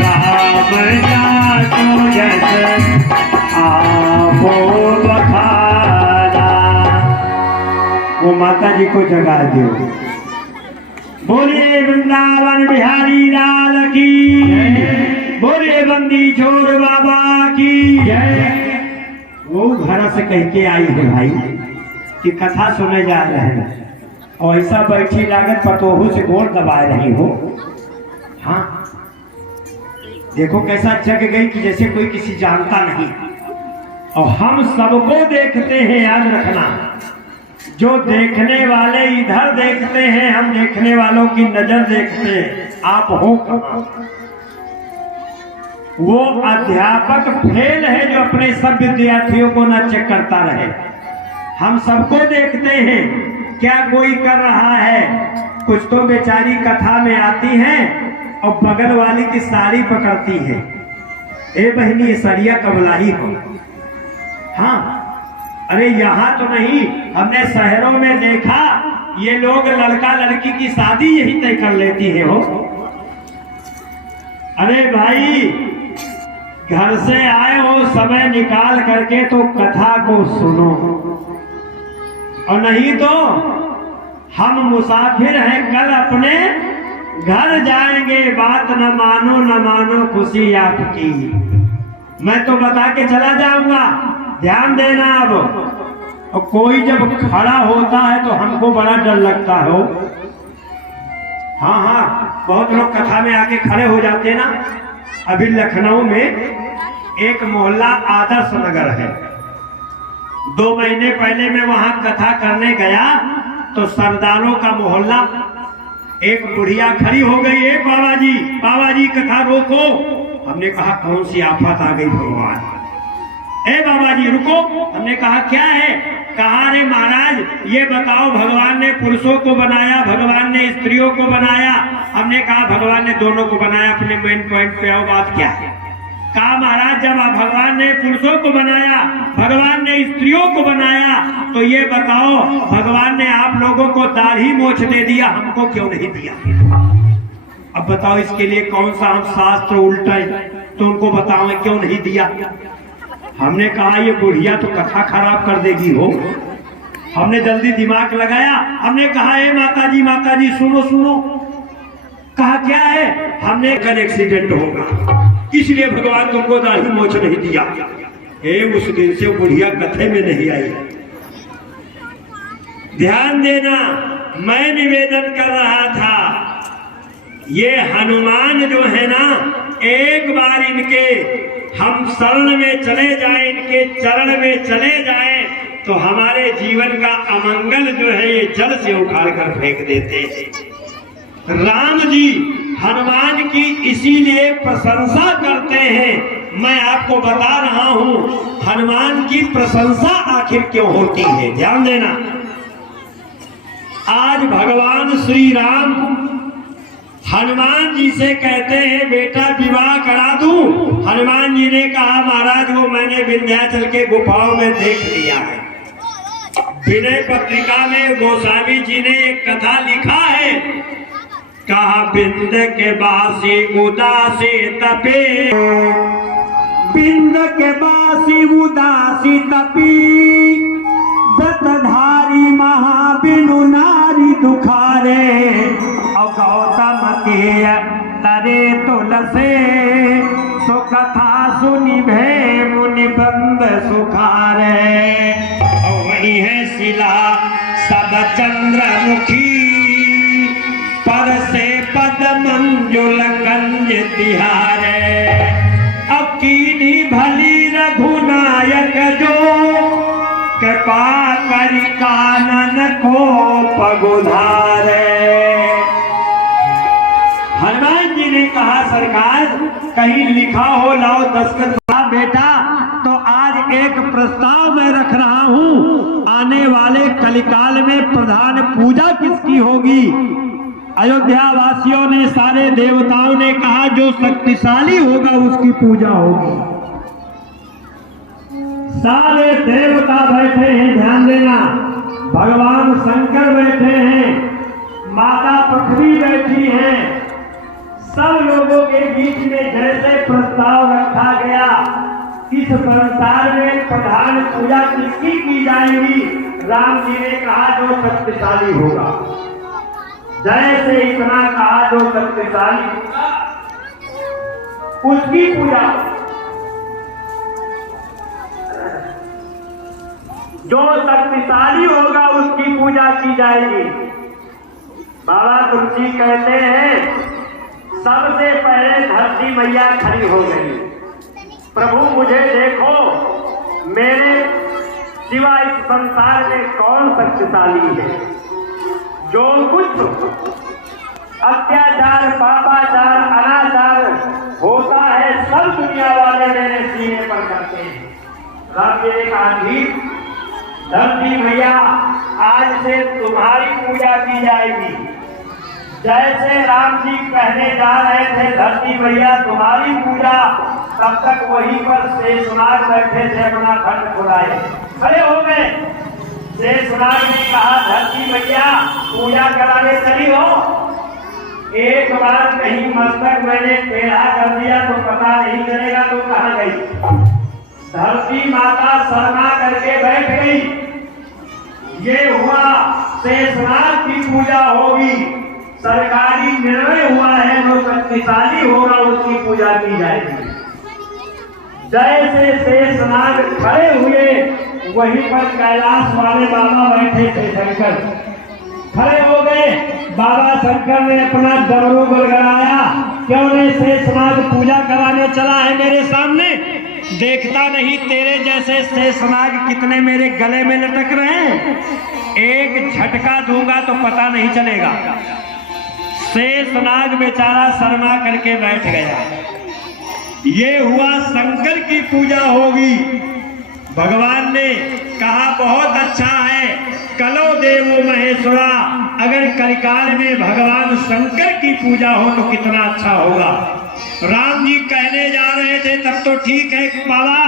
राम जातो जस आपो बखाना। वो माता जी को जगा दो। बोलिए वृंदावन बिहारी लाल की, बोलिए बंदी छोड़ बाबा की जय। वो घर से कह के आई है भाई कि कथा सुने जा रहे हैं और ऐसा बैठी लागत पतोहू से गोड़ दबा रही हो। हाँ देखो कैसा जग गई कि जैसे कोई किसी जानता नहीं। और हम सबको देखते हैं, याद रखना, जो देखने वाले इधर देखते हैं, हम देखने वालों की नजर देखते हैं। आप हो वो अध्यापक फेल है जो अपने सब विद्यार्थियों को न चेक करता रहे। हम सबको देखते हैं, क्या कोई कर रहा है। कुछ तो बेचारी कथा में आती हैं और बगल वाली की साड़ी पकड़ती है। ए बहनी ये सरिया कबलाई हो। हाँ अरे यहाँ तो नहीं, हमने शहरों में देखा ये लोग लड़का लड़की की शादी यही तय कर लेती है हो। अरे भाई घर से आए हो, समय निकाल करके तो कथा को सुनो, और नहीं तो हम मुसाफिर हैं, कल अपने घर जाएंगे। बात न मानो न मानो खुशी आपकी, मैं तो बता के चला जाऊंगा, ध्यान देना। अब और कोई जब खड़ा होता है तो हमको बड़ा डर लगता हो। हाँ हाँ बहुत लोग कथा में आके खड़े हो जाते ना। अभी लखनऊ में एक मोहल्ला आदर्श नगर है। 2 महीने पहले मैं वहां कथा करने गया तो सरदारों का मोहल्ला, एक बुढ़िया खड़ी हो गई है, बाबा जी कथा रोको। हमने कहा कौन सी आफत आ गई भगवान। ए बाबा जी रुको। हमने कहा क्या है। कहा रे महाराज ये बताओ, भगवान ने पुरुषों को बनाया, भगवान ने स्त्रियों को बनाया। हमने कहा भगवान ने दोनों को बनाया। अपने मेन पॉइंट पे आओ, बात क्या है। कहा महाराज जब भगवान ने पुरुषों को बनाया, भगवान ने स्त्रियों को बनाया, तो ये बताओ भगवान ने आप लोगों को दाढ़ी मोछ दे दिया, हमको क्यों नहीं दिया। अब बताओ इसके लिए कौन सा हम शास्त्र उल्टे तो उनको बताओ क्यों नहीं दिया। हमने कहा ये बुढ़िया तो कथा खराब कर देगी हो। हमने जल्दी दिमाग लगाया। हमने कहा ए माता जी सुनो सुनो। कहा क्या है। हमने कल एक्सीडेंट होगा इसलिए भगवान तुमको दाढ़ी मोछ नहीं दिया। उस दिन से बुढ़िया कथे में नहीं आई। ध्यान देना, मैं निवेदन कर रहा था, ये हनुमान जो है ना, एक बार इनके हम शरण में चले जाएं, इनके चरण में चले जाएं, तो हमारे जीवन का अमंगल जो है ये जड़ से उखाड़ कर फेंक देते हैं। राम जी हनुमान की इसीलिए प्रशंसा करते हैं। मैं आपको बता रहा हूं हनुमान की प्रशंसा आखिर क्यों होती है। ध्यान देना, आज भगवान श्री राम हनुमान जी से कहते हैं बेटा विवाह करा दूं। हनुमान जी ने कहा महाराज वो मैंने विंध्याचल के गुफाओं में देख लिया है। विनय पत्रिका में गोस्वामी जी ने एक कथा लिखा है, कहा बिंद के बासी उदासी तपे, बिंद के बासी उदासी तपी, व्रतधारी महाबिनु नारी दुखारे, और गौतम के तरे तुलसे, सुकथा सुनि भे मुनि बंद सुखारे। और वही है शिला सब चंद्रमुखी, पर से पद मंजुल कंज तिहारे। अब कीनी भली रघुनायक जो, कृपा करि कानन को पगुधारे। हनुमान जी ने कहा सरकार कहीं लिखा हो लाओ दस्तखत। बेटा तो आज एक प्रस्ताव मैं रख रहा हूं, आने वाले कलिकाल में प्रधान पूजा किसकी होगी। अयोध्या वासियों ने, सारे देवताओं ने कहा जो शक्तिशाली होगा उसकी पूजा होगी। सारे देवता बैठे हैं, ध्यान देना, भगवान शंकर बैठे हैं, माता पृथ्वी बैठी हैं, सब लोगों के बीच में जैसे प्रस्ताव रखा गया, इस संसार में प्रधान पूजा किसकी की जाएगी? राम जी ने कहा जो शक्तिशाली होगा। जैसे इतना कहा जो शक्तिशाली होगा उसकी पूजा, जो शक्तिशाली होगा उसकी पूजा की जाएगी। बाबा तुलसी कहते हैं सबसे पहले धरती मैया खड़ी हो गई, प्रभु मुझे देखो, मेरे सिवा इस संसार में कौन शक्तिशाली है? जो कुछ अत्याचार, पापाचार, अनाचार होता है सब दुनिया वाले मेरे सीने पर करते हैं। राम जी ने कहा ठीक, धरती मैया आज से तुम्हारी पूजा की जाएगी। जैसे राम जी कहने जा रहे थे धरती मैया तुम्हारी पूजा, तब तक वहीं पर शेषनाग बैठे थे अपना खंड खुलाए, खड़े हो गए। शेषनाग ने कहा धरती मैया पूजा कराने चली हो, एक बार कहीं मस्तक मैंने टेढ़ा कर दिया तो पता नहीं चलेगा तो कहाँ गई। धरती माता शर्मा करके बैठ गई। ये हुआ शेषनाग की पूजा होगी, सरकारी निर्णय हुआ है जो शक्तिशाली होगा उसकी पूजा की जाएगी। जैसे शेषनाग खड़े हुए वहीं पर कैलाश वाले बाबा बैठे थे, शंकर खड़े हो गए। बाबा शंकर ने अपना डमरू गड़गड़ाया, क्यों ने शेषनाग पूजा कराने चला है मेरे सामने? देखता नहीं तेरे जैसे शेषनाग कितने मेरे गले में लटक रहे हैं, एक झटका दूंगा तो पता नहीं चलेगा। शेषनाग बेचारा शर्मा करके बैठ गया। ये हुआ शंकर की पूजा होगी। भगवान ने कहा बहुत अच्छा है, कलो देवो महेश्वरा, अगर कलिकाल में भगवान शंकर की पूजा हो तो कितना अच्छा होगा। राम जी कहने जा रहे थे तब तो ठीक है बाबा,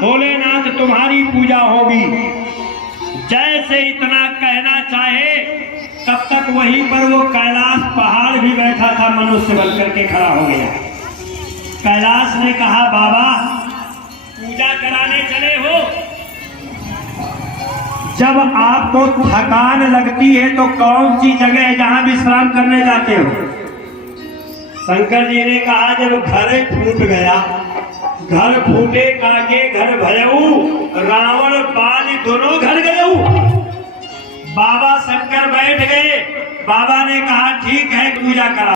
भोलेनाथ तुम्हारी पूजा होगी। जैसे इतना कहना चाहे तब तक वहीं पर वो कैलाश पहाड़ भी बैठा था, मनुष्य बनकर के खड़ा हो गया। कैलाश ने कहा बाबा पूजा कराने चले हो, जब आपको थकान लगती है तो कौन सी जगह है जहां विश्राम करने जाते हो? शंकर जी ने कहा जब घर फूट गया, घर फूटे काके घर भयऊ, रावण बाली दोनों घर गयऊ। बाबा शंकर बैठ गए। बाबा ने कहा ठीक है पूजा करा।